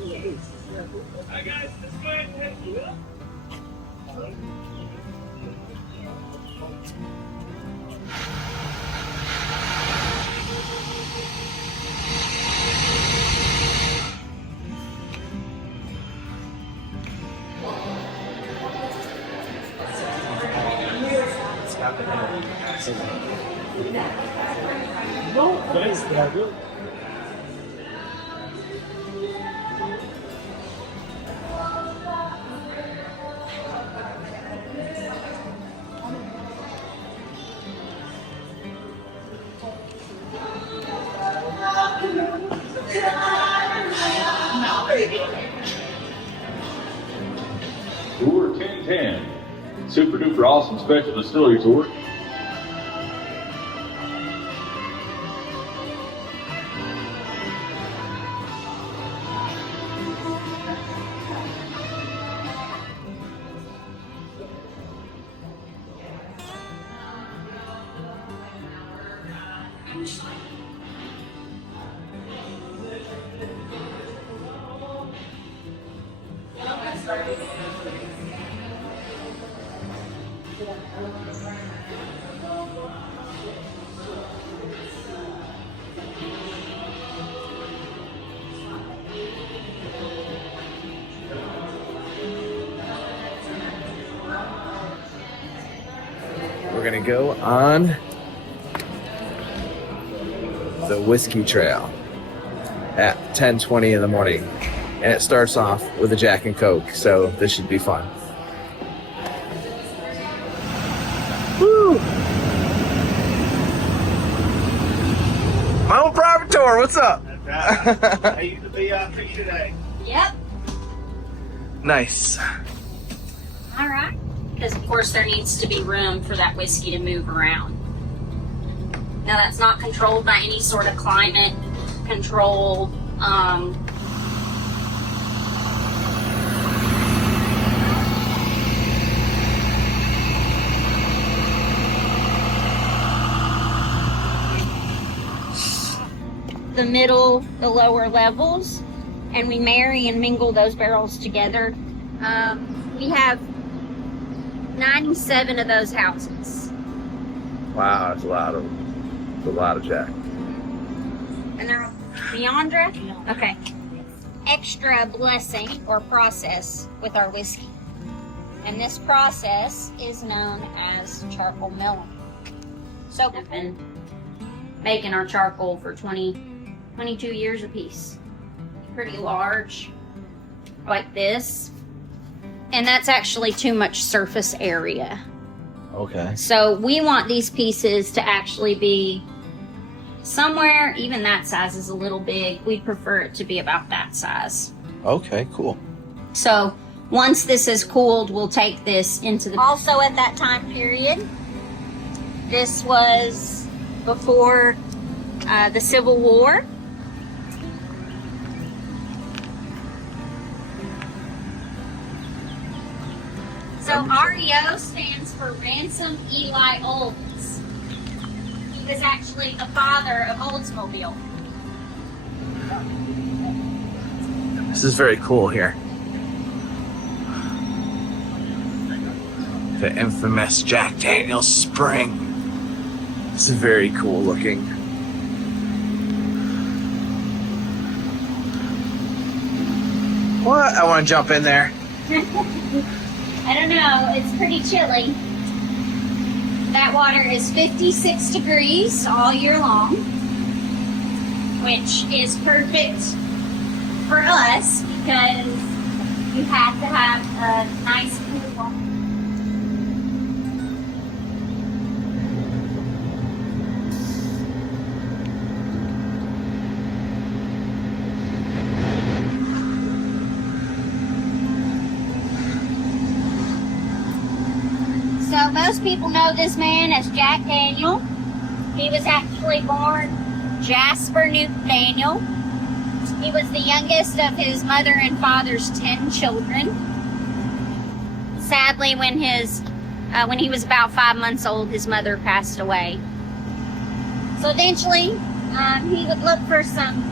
Hi guys, let's go ahead and head to it. Tour 1010, super duper awesome special distillery tour. We're gonna go on the whiskey trail at 10:20 in the morning, and it starts off with a Jack and Coke, so this should be fun. Woo! My own private tour. What's up? How you the VIP today? Yep. Nice. All right. Because of course there needs to be room for that whiskey to move around. Now that's not controlled by any sort of climate control. The middle, the lower levels, and we marry and mingle those barrels together. We have 97 of those houses. Wow, that's a lot of Jack. And they're Leandra? Okay. Extra blessing or process with our whiskey. And this process is known as charcoal milling. So we've been making our charcoal for 22 years apiece. Pretty large, like this. And that's actually too much surface area. Okay. So we want these pieces to actually be somewhere, even that size is a little big. We'd prefer it to be about that size. Okay, cool. So once this is cooled, we'll take this into the... Also at that time period, this was before the Civil War. So REO stands for Ransom Eli Olds. He was actually the father of Oldsmobile. This is very cool here. The infamous Jack Daniel Spring. This is very cool looking. What? I want to jump in there. I don't know, it's pretty chilly. That water is 56 degrees all year long, which is perfect for us because you have to have a nice cool water. So most people know this man as Jack Daniel. He was actually born Jasper Newt Daniel. He was the youngest of his mother and father's 10 children. Sadly, when he was about 5 months old, his mother passed away. So eventually, he would look for some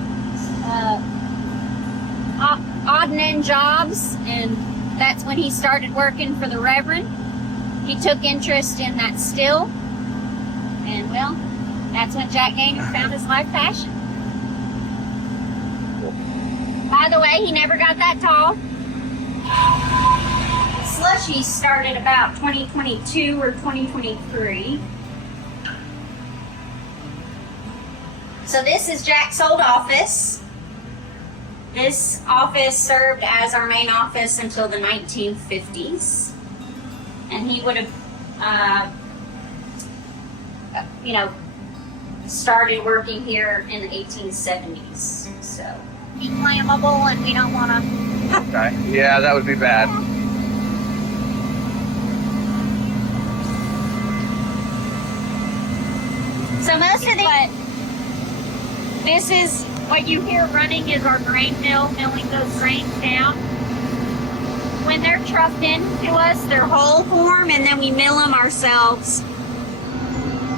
odd and end jobs, and that's when he started working for the Reverend. He took interest in that still, and well, that's when Jack Daniel found his life passion. By the way, he never got that tall. Slushy started about 2022 or 2023. So this is Jack's old office. This office served as our main office until the 1950s. And he would have, started working here in the 1870s. So, be flammable and we don't want to. Okay. Yeah, that would be bad. So most of this is what you hear running is our grain mill, milling those grains down. When they're trucked into us, they're whole form, and then we mill them ourselves.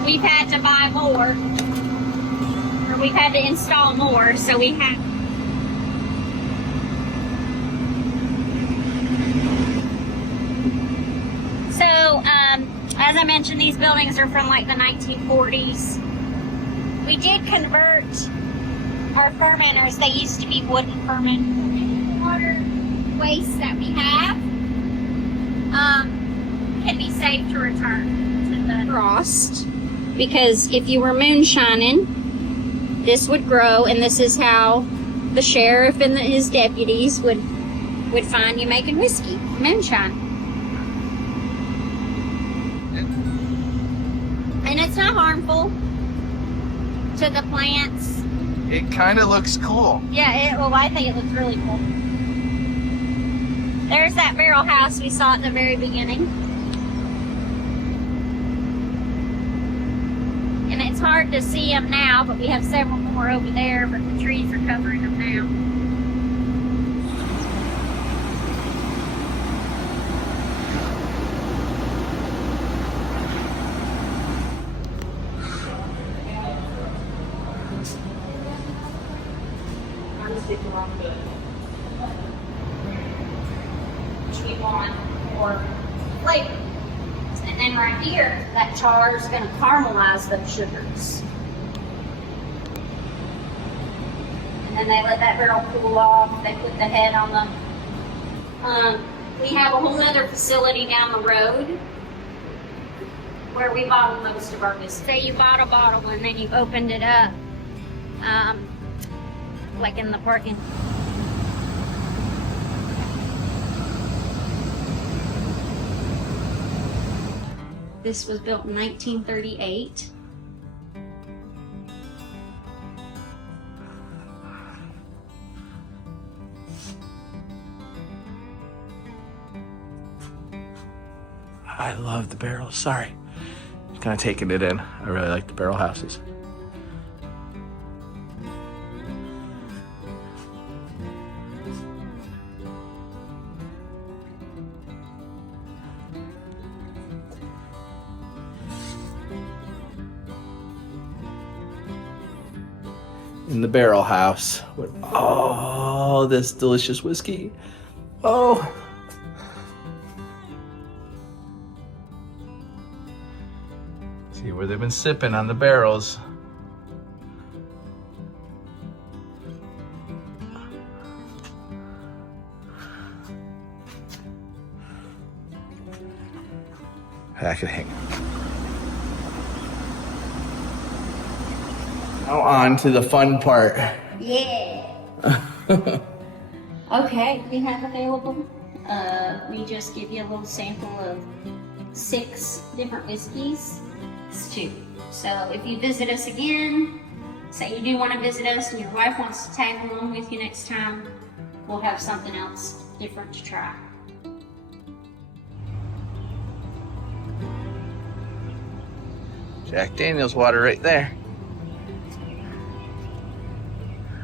We've had to buy more, or we've had to install more, so we have. So, as I mentioned, these buildings are from like the 1940s. We did convert our fermenters. They used to be wooden fermenters. Water waste that we have can be saved to return to the frost, because if you were moonshining, this would grow, and this is how the sheriff and his deputies would find you making whiskey, moonshine. And it's not harmful to the plants. It kind of looks cool. Yeah, well, I think it looks really cool. There's that barrel house we saw at the very beginning. And it's hard to see them now, but we have several more over there, but the trees are covering them now. We want or flavor. And then right here, that char is going to caramelize those sugars. And then they let that barrel cool off. They put the head on the. We have a whole other facility down the road where we bottle most of our whiskey. Say you bought a bottle and then you opened it up, like in the parking. This was built in 1938. I love the barrels. Sorry. Just kind of taking it in. I really like the barrel houses. In the barrel house with all this delicious whiskey. Oh. See where they've been sipping on the barrels. I could hang. Now on to the fun part. Yeah. Okay, we have available. We just give you a little sample of 6 different whiskeys. It's 2. So if you visit us again, say you do want to visit us and your wife wants to tag along with you next time, we'll have something else different to try. Jack Daniel's water right there.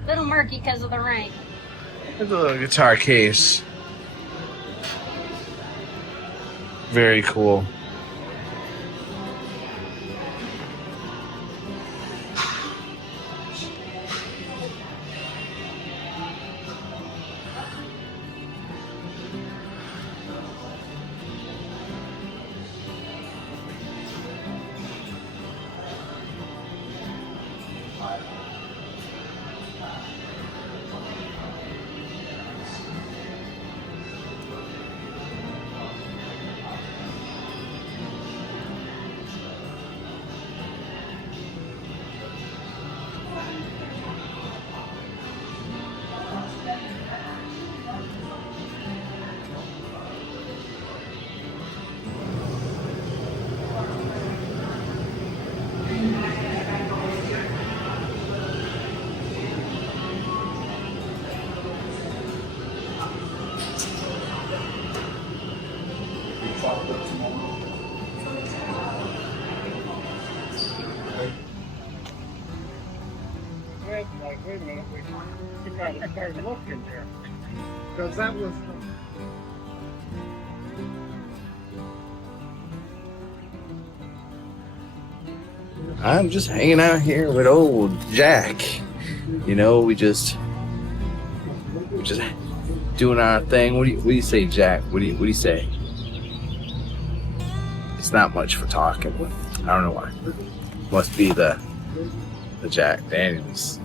Little murky because of the rain. There's a little guitar case. Very cool. it's like, wait a minute, we gotta start looking here. Because that was. I'm just hanging out here with old Jack. You know, we're just doing our thing. What do you say, Jack? What do you say? It's not much for talking. I don't know why. Must be the Jack Daniels.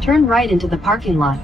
Turn right into the parking lot.